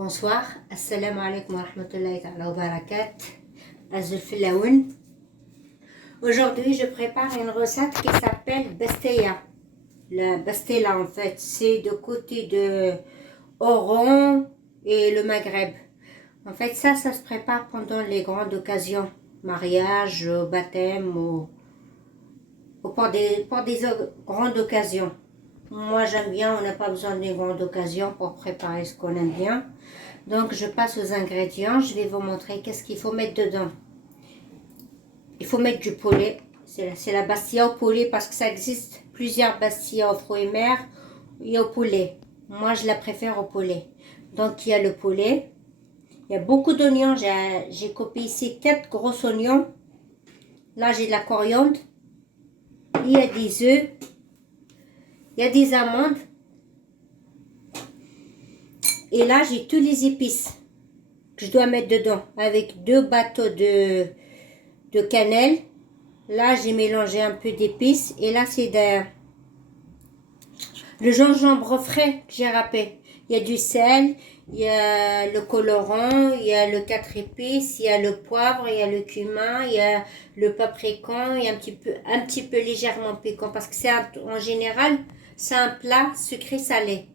Bonsoir, assalamu alaikum wa rahmatullahi wa barakat. Azul Filaoun. Aujourd'hui, je prépare une recette qui s'appelle Besteya. La Bastela, en fait, c'est de côté de Oran et le Maghreb. En fait, ça se prépare pendant les grandes occasions. Mariage, baptême, pour des grandes occasions. Moi, j'aime bien, on n'a pas besoin d'une grande occasion pour préparer ce qu'on aime bien. Donc, je passe aux ingrédients. Je vais vous montrer qu'est-ce qu'il faut mettre dedans. Il faut mettre du poulet. C'est la bastilla au poulet parce que ça existe plusieurs bastillas aux fruits mer et au poulet. Moi, je la préfère au poulet. Donc, il y a le poulet. Il y a beaucoup d'oignons. J'ai coupé ici 4 gros oignons. Là, j'ai de la coriandre. Il y a des œufs. Il y a des amandes. Et là, j'ai tous les épices que je dois mettre dedans. Avec 2 bateaux de cannelle. Là, j'ai mélangé un peu d'épices. Et là, c'est le gingembre frais que j'ai râpé. Il y a du sel, il y a le colorant, il y a le 4 épices, il y a le poivre, il y a le cumin, il y a le paprikon, il y a un petit peu légèrement piquant. Parce que c'est en général, c'est un plat sucré-salé.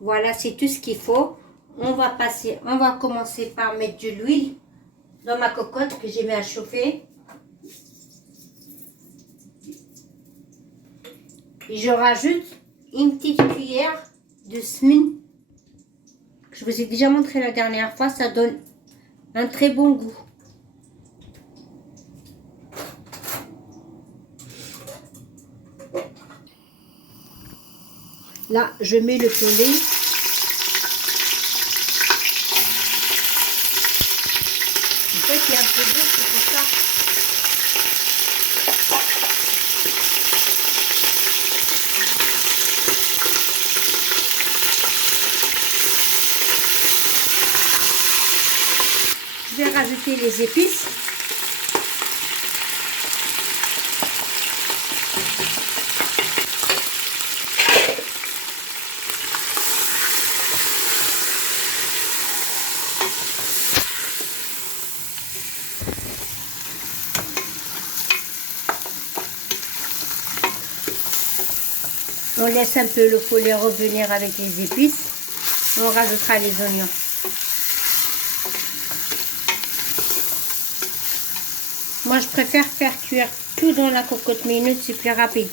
Voilà, c'est tout ce qu'il faut. On va commencer par mettre de l'huile dans ma cocotte que j'ai mis à chauffer. Et je rajoute une petite cuillère de semoule. Je vous ai déjà montré la dernière fois, ça donne un très bon goût. Là, je mets le poulet. En fait, il y a un peu d'eau, c'est pour ça. Je vais rajouter les épices. On laisse un peu le poulet revenir avec les épices. On rajoutera les oignons. Moi, je préfère faire cuire tout dans la cocotte minute, c'est plus rapide.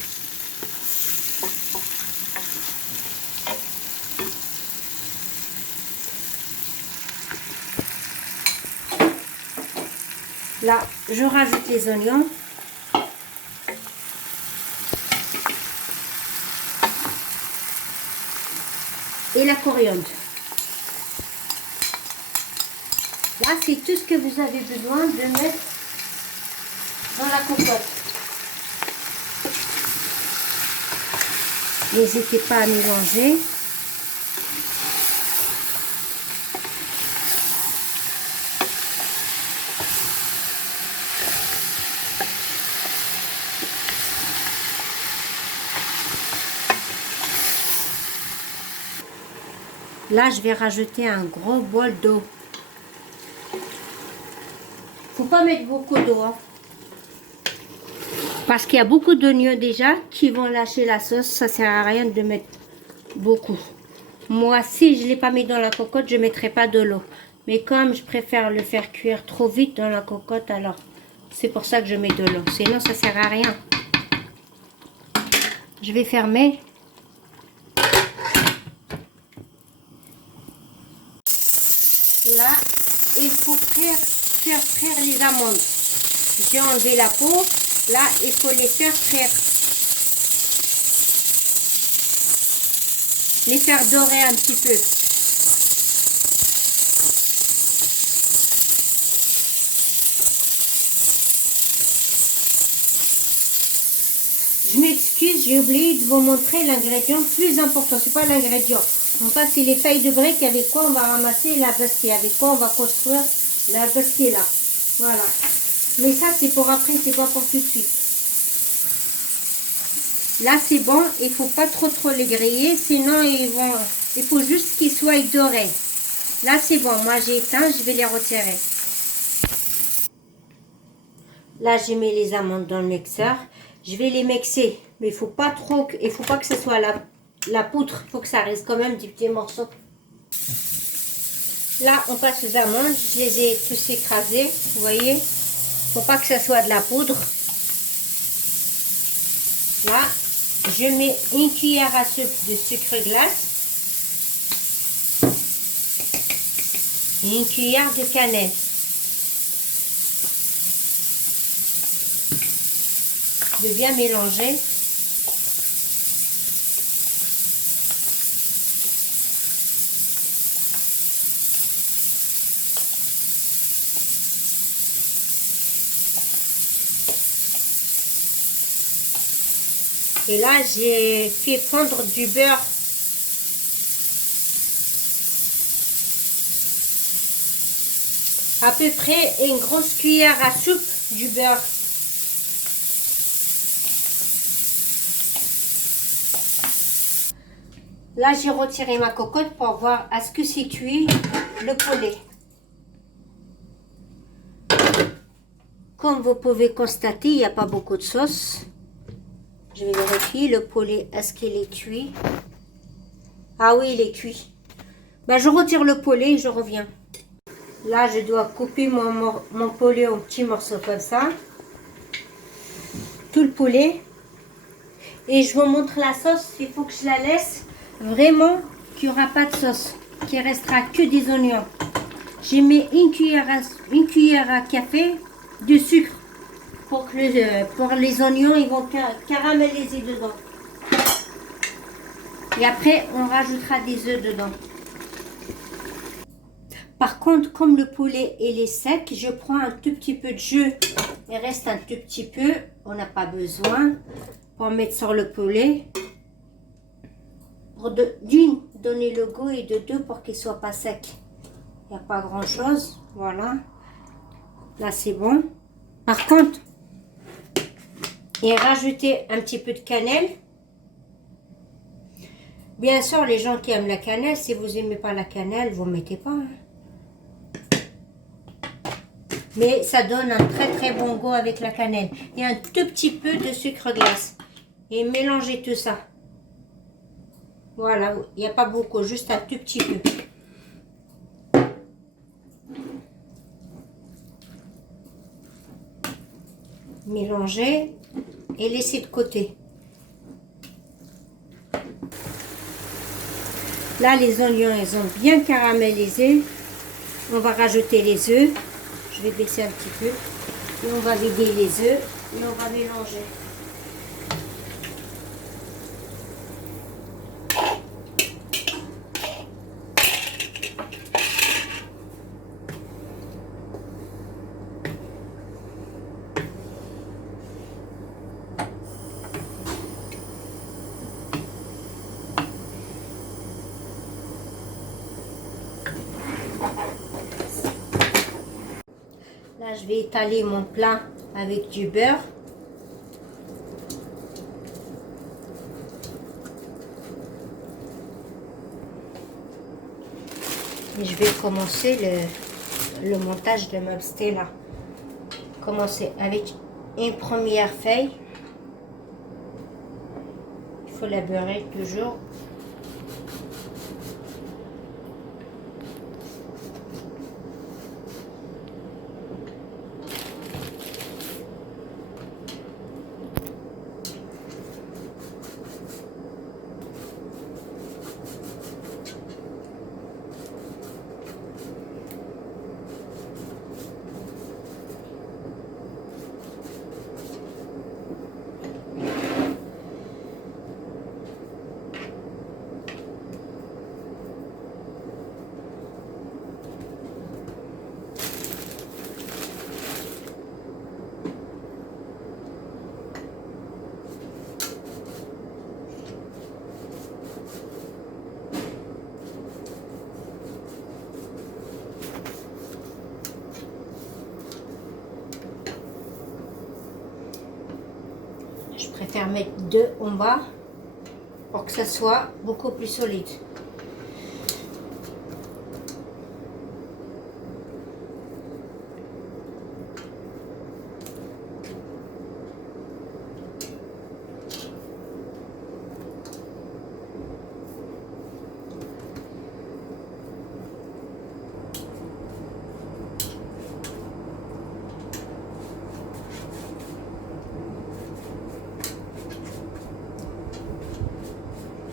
Là, je rajoute les oignons. Et la coriandre. Là, c'est tout ce que vous avez besoin de mettre dans la cocotte. N'hésitez pas à mélanger. Là, je vais rajouter un gros bol d'eau. Faut pas mettre beaucoup d'eau, hein, parce qu'il y a beaucoup d'oignons déjà qui vont lâcher la sauce. Ça sert à rien de mettre beaucoup. Moi, si je ne l'ai pas mis dans la cocotte, je ne mettrai pas de l'eau. Mais comme je préfère le faire cuire trop vite dans la cocotte, alors c'est pour ça que je mets de l'eau. Sinon, ça sert à rien. Je vais fermer. Là, il faut faire frire les amandes. J'ai enlevé la peau. Là, il faut les faire frire. Les faire dorer un petit peu. Je m'excuse, j'ai oublié de vous montrer l'ingrédient plus important. C'est pas l'ingrédient. En fait, c'est les feuilles de briques avec quoi on va ramasser la bastille, avec quoi on va construire la bastille là. Voilà. Mais ça, c'est pour après, c'est pas pour tout de suite. Là, c'est bon. Il faut pas trop les griller, sinon il faut juste qu'ils soient dorés. Là, c'est bon. Moi, j'ai éteint. Je vais les retirer. Là, j'ai mis les amandes dans le mixeur. Je vais les mixer. Mais il ne faut pas trop... Il faut pas que ce soit la poudre. Il faut que ça reste quand même des petits morceaux. Là, on passe aux amandes. Je les ai tous écrasés. Vous voyez? Il ne faut pas que ce soit de la poudre. Là, je mets une cuillère à soupe de sucre glace. Et une cuillère de cannelle. De bien mélanger. Et là, j'ai fait fondre du beurre. À peu près une grosse cuillère à soupe du beurre. Là, j'ai retiré ma cocotte pour voir à ce que c'est cuit le poulet. Comme vous pouvez constater, il n'y a pas beaucoup de sauce. Je vais vérifier le poulet, est-ce qu'il est cuit? Ah oui, il est cuit. Ben, je retire le poulet et je reviens. Là, je dois couper mon poulet en petits morceaux comme ça. Tout le poulet. Et je vous montre la sauce. Il faut que je la laisse vraiment qu'il n'y aura pas de sauce. Qu'il restera que des oignons. J'ai mis une cuillère à café de sucre. Pour les oignons, ils vont caraméliser dedans. Et après, on rajoutera des œufs dedans. Par contre, comme le poulet il est sec, je prends un tout petit peu de jus. Il reste un tout petit peu. On n'a pas besoin. Pour mettre sur le poulet. Pour d'une, donner le goût et de deux, pour qu'il ne soit pas sec. Il n'y a pas grand chose. Voilà. Là, c'est bon. Par contre, et rajouter un petit peu de cannelle. Bien sûr, les gens qui aiment la cannelle, si vous n'aimez pas la cannelle, vous ne mettez pas. Hein. Mais ça donne un très très bon goût avec la cannelle. Et un tout petit peu de sucre glace. Et mélangez tout ça. Voilà, il n'y a pas beaucoup, juste un tout petit peu. Mélangez et laissez de côté. Là, les oignons, ils ont bien caramélisé. On va rajouter les œufs. Je vais baisser un petit peu. Et on va vider les œufs et on va mélanger. Là, je vais étaler mon plat avec du beurre. Et je vais commencer le montage de ma pastella. Commencer avec une première feuille. Il faut la beurrer toujours. Je préfère mettre deux en bas pour que ça soit beaucoup plus solide.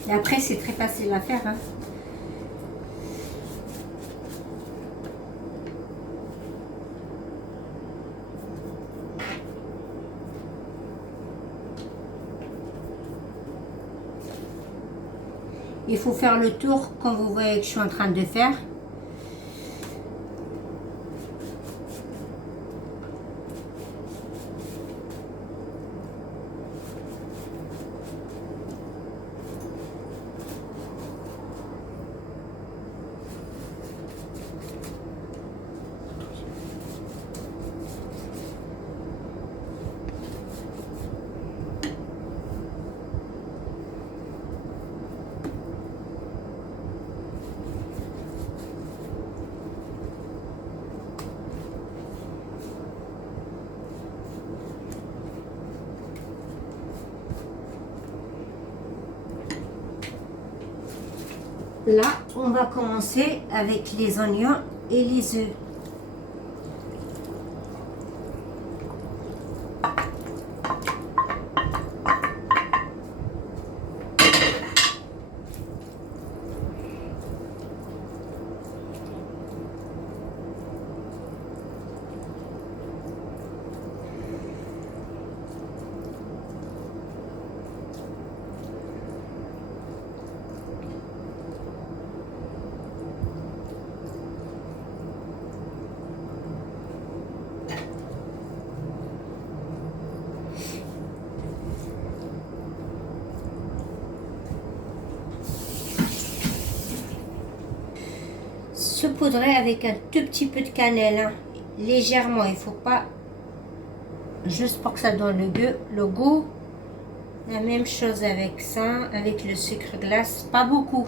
Et après, c'est très facile à faire. Hein. Il faut faire le tour comme vous voyez que je suis en train de faire. Là, on va commencer avec les oignons et les œufs. Saupoudrer avec un tout petit peu de cannelle, hein. Légèrement, il faut pas, juste pour que ça donne le goût. La même chose avec ça, avec le sucre glace, pas beaucoup.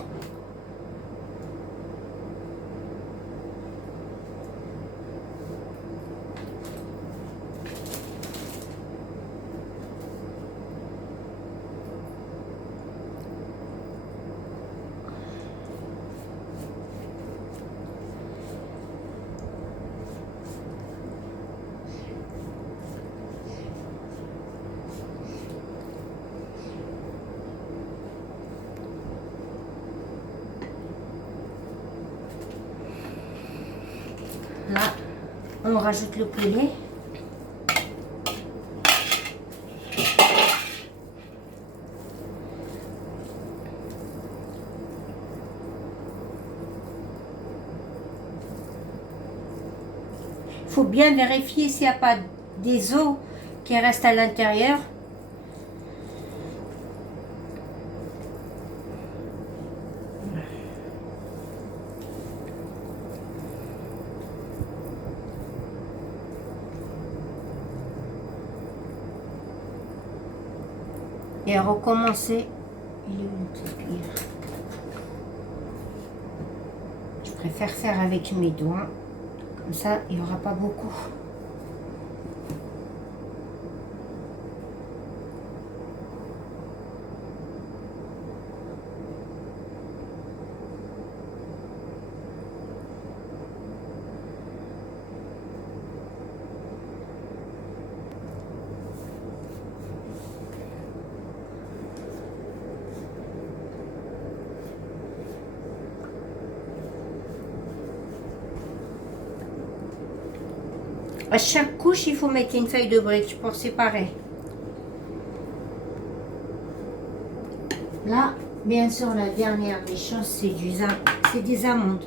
Là, on rajoute le poulet. Il faut bien vérifier s'il n'y a pas des os qui restent à l'intérieur. Et recommencer. Il est où le petit cuillère? Je préfère faire avec mes doigts. Comme ça, il n'y aura pas beaucoup. À chaque couche, il faut mettre une feuille de brique pour séparer. Là, bien sûr, la dernière des choses, c'est des amandes.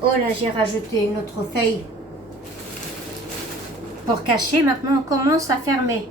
Oh là, j'ai rajouté une autre feuille pour cacher. Maintenant, on commence à fermer.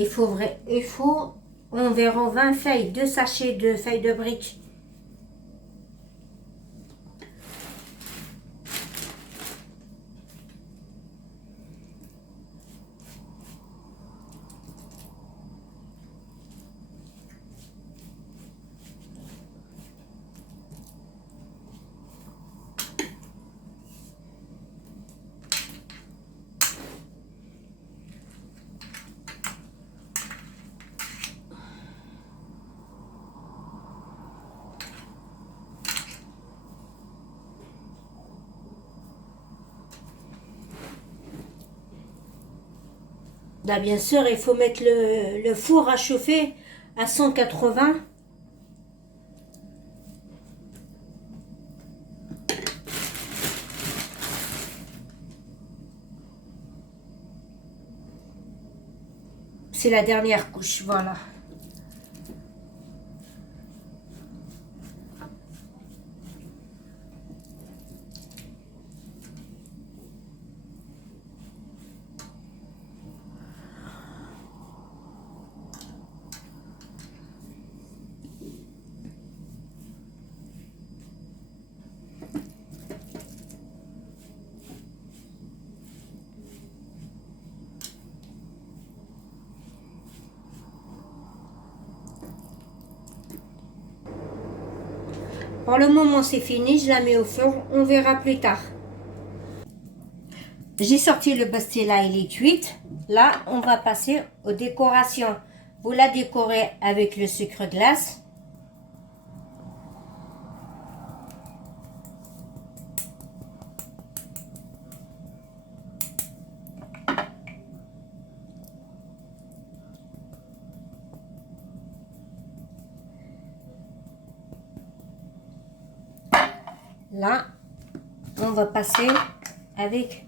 Il faut environ 20 feuilles, 2 sachets de feuilles de briques. Là, bien sûr, il faut mettre le four à chauffer à 180. C'est la dernière couche, voilà. Pour le moment, c'est fini, je la mets au four, on verra plus tard. J'ai sorti le pastilla, il est cuit. Là, on va passer aux décorations. Vous la décorez avec le sucre glace. Là, on va passer avec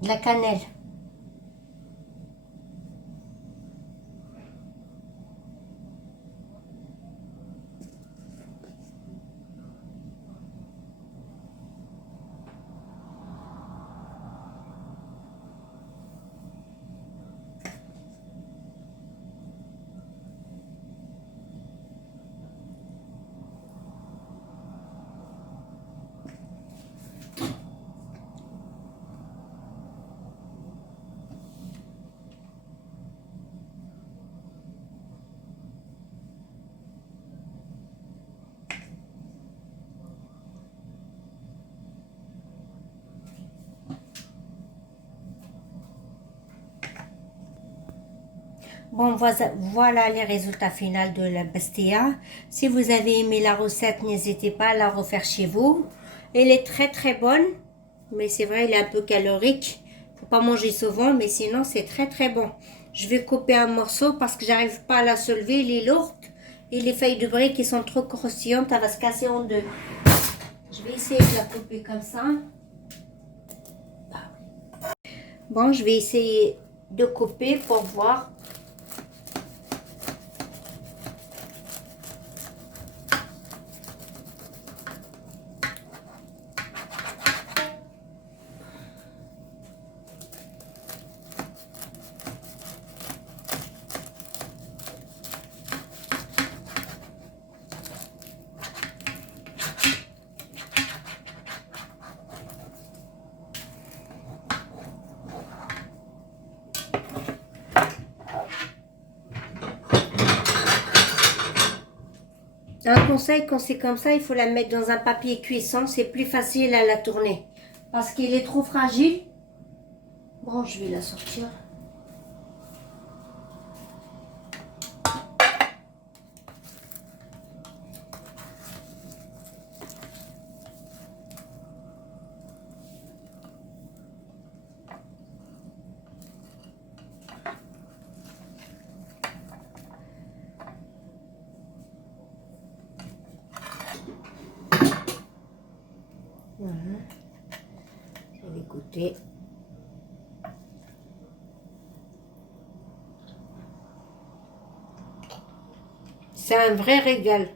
de la cannelle. Bon, voilà les résultats finaux de la pastilla. Si vous avez aimé la recette, n'hésitez pas à la refaire chez vous. Elle est très très bonne, mais c'est vrai, elle est un peu calorique. Faut pas manger souvent, mais sinon c'est très très bon. Je vais couper un morceau parce que j'arrive pas à la soulever, elle est lourde. Et les feuilles de briques qui sont trop croustillantes, elle va se casser en deux. Je vais essayer de la couper comme ça. Bon, je vais essayer de couper pour voir. Un conseil, quand c'est comme ça, il faut la mettre dans un papier cuisson. C'est plus facile à la tourner. Parce qu'il est trop fragile. Bon, je vais la sortir. Voilà. Je vais goûter. C'est un vrai régal.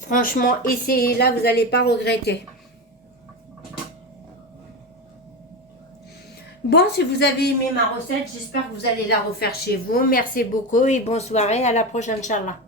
Franchement, essayez-la, vous n'allez pas regretter. Bon, si vous avez aimé ma recette, j'espère que vous allez la refaire chez vous. Merci beaucoup et bonne soirée. À la prochaine, Inch'Allah.